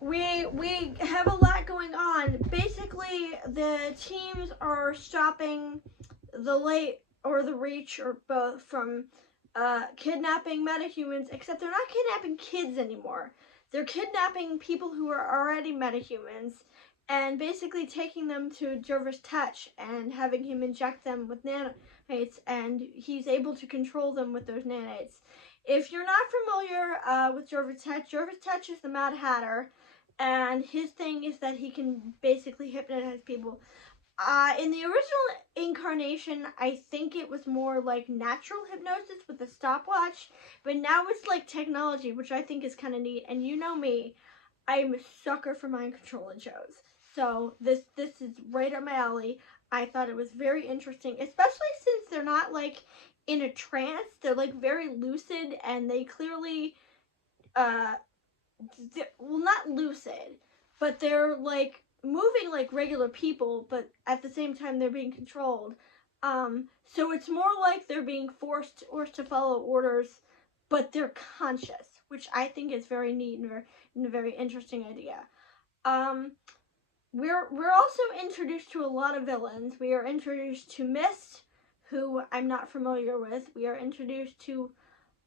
we have a lot going on. Basically, the teams are stopping the Light or the Reach or both from kidnapping metahumans, except they're not kidnapping kids anymore. They're kidnapping people who are already metahumans and basically taking them to Jervis Tetch and having him inject them with nanomates, and he's able to control them with those nanomates. If you're not familiar with Jervis Tetch is the Mad Hatter, and his thing is that he can basically hypnotize people. In the original incarnation, I think it was more like natural hypnosis with a stopwatch, but now it's like technology, which I think is kind of neat. And you know me, I'm a sucker for mind control in shows. So this is right up my alley. I thought it was very interesting, especially since they're not like in a trance. They're like very lucid, and they clearly, well, not lucid, but they're like moving like regular people, but at the same time they're being controlled. So it's more like they're being forced to follow orders, but they're conscious, which I think is very neat and a very interesting idea. We're also introduced to a lot of villains. We are introduced to Mist, who I'm not familiar with. We are introduced to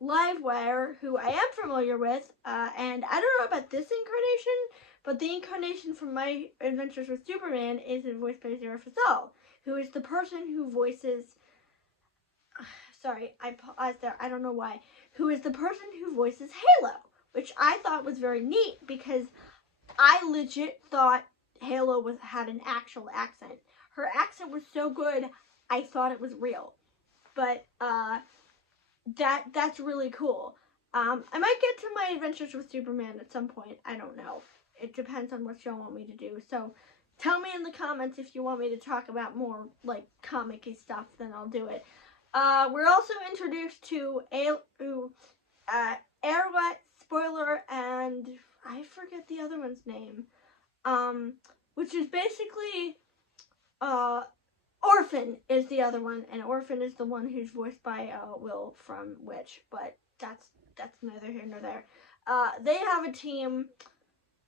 Livewire, who I am familiar with, and I don't know about this incarnation, but the incarnation from My Adventures with Superman is voiced by Zara Fazal, who is the person who voices, sorry, I paused there, I don't know why, who is the person who voices Halo, which I thought was very neat, because I legit thought Halo had an actual accent. Her accent was so good, I thought it was real. But, that's really cool. I might get to My Adventures with Superman at some point. I don't know. It depends on what y'all want me to do. So tell me in the comments if you want me to talk about more like comic-y stuff, then I'll do it. We're also introduced to Airwet, Spoiler, and I forget the other one's name. Which is basically Orphan is the other one, and Orphan is the one who's voiced by Will from Witch, but that's neither here nor there. They have a team,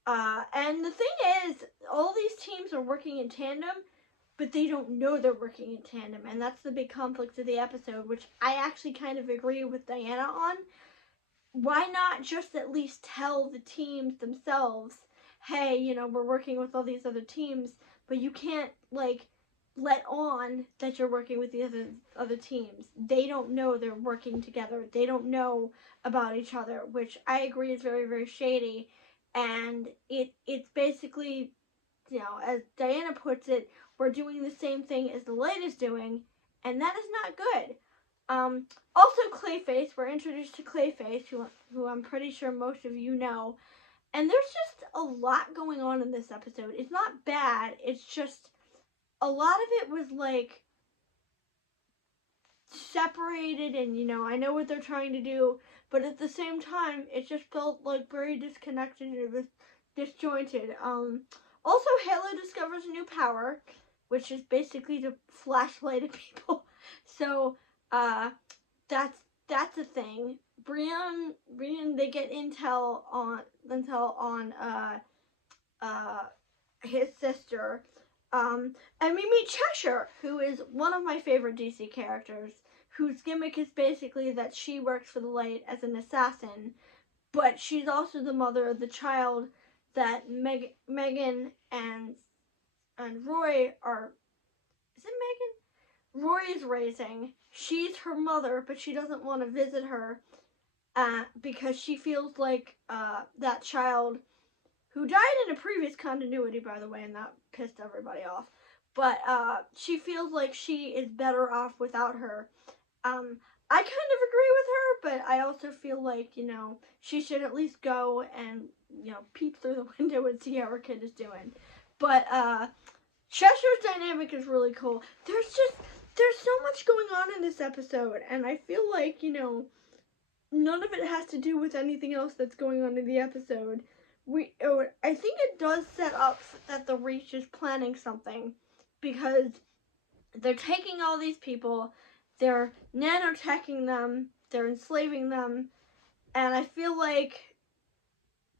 and the thing is, all these teams are working in tandem, but they don't know they're working in tandem, and that's the big conflict of the episode, which I actually kind of agree with Diana on. Why not just at least tell the teams themselves, hey, you know, we're working with all these other teams, but you can't, like, let on that you're working with the other teams. They don't know they're working together. They don't know about each other, which I agree is very, very shady. And it's basically, you know, as Diana puts it, we're doing the same thing as the Light is doing, and that is not good. Also Clayface, we're introduced to Clayface, who I'm pretty sure most of you know. And there's just a lot going on in this episode. It's not bad, it's just a lot of it was like separated, and you know, I know what they're trying to do, but at the same time it just felt like very disconnected and disjointed. Also Halo discovers a new power, which is basically to flashlight at people. So that's a thing. Brian, they get intel on his sister. And we meet Cheshire, who is one of my favorite DC characters, whose gimmick is basically that she works for the Light as an assassin, but she's also the mother of the child that Megan and Roy are. Is it Megan? Roy is raising. She's her mother, but she doesn't want to visit her because she feels like that child, who died in a previous continuity, by the way, and that pissed everybody off. But she feels like she is better off without her. I kind of agree with her, but I also feel like, you know, she should at least go and, you know, peep through the window and see how her kid is doing. But Cheshire's dynamic is really cool. There's so much going on in this episode, and I feel like, you know, none of it has to do with anything else that's going on in the episode. I think it does set up that the Reach is planning something, because they're taking all these people, they're nanoteching them, they're enslaving them, and I feel like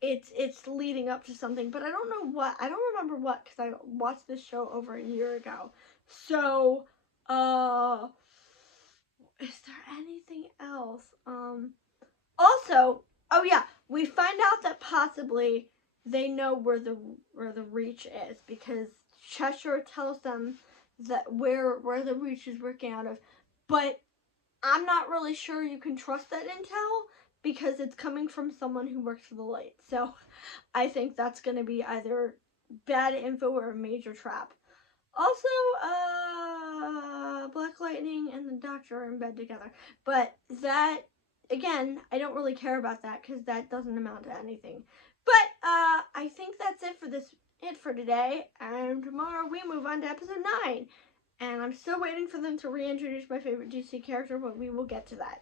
it's leading up to something, but I don't know what. I don't remember what because I watched this show over a year ago. So, is there anything else? Also, oh yeah, we find out that possibly they know where the Reach is because Cheshire tells them that where the Reach is working out of, but I'm not really sure you can trust that intel because it's coming from someone who works for the light. So I think that's going to be either bad info or a major trap. Also, Black Lightning and the Doctor are in bed together. But that, again, I don't really care about that because that doesn't amount to anything. But I think that's it for today. And tomorrow we move on to episode 9. And I'm still waiting for them to reintroduce my favorite DC character, but we will get to that.